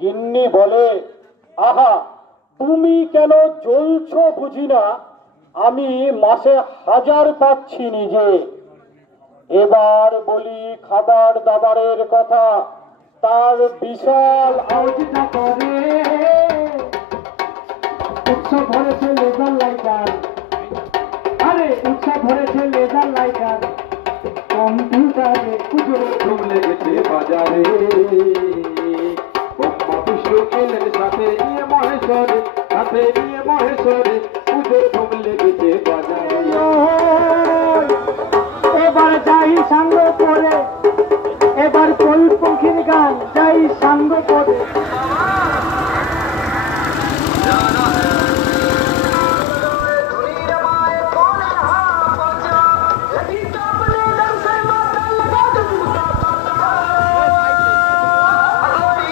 গিন্নি বলে, আহা, তুমি কেন জ্বলছ বুঝি না? আমি মাসে হাজার পাচ্ছি নিজে। এবার বলি খাবার দাবারের কথা, তার বিশাল আয়োজিত করে। উৎসব হয়েছে লেজার লাইটার। আরে, উৎসব হয়েছে লেজার লাইটার। কম্পিউটারে পুজোর ধুম লেগেছে বাজারে। সাথে নিয়ে মহেশ্বরে পুজোর ধুম লেগেছে এবার যাই সাঙ্গ করে এবার কল পঙ্খির গান, যাই সাঙ্গ করে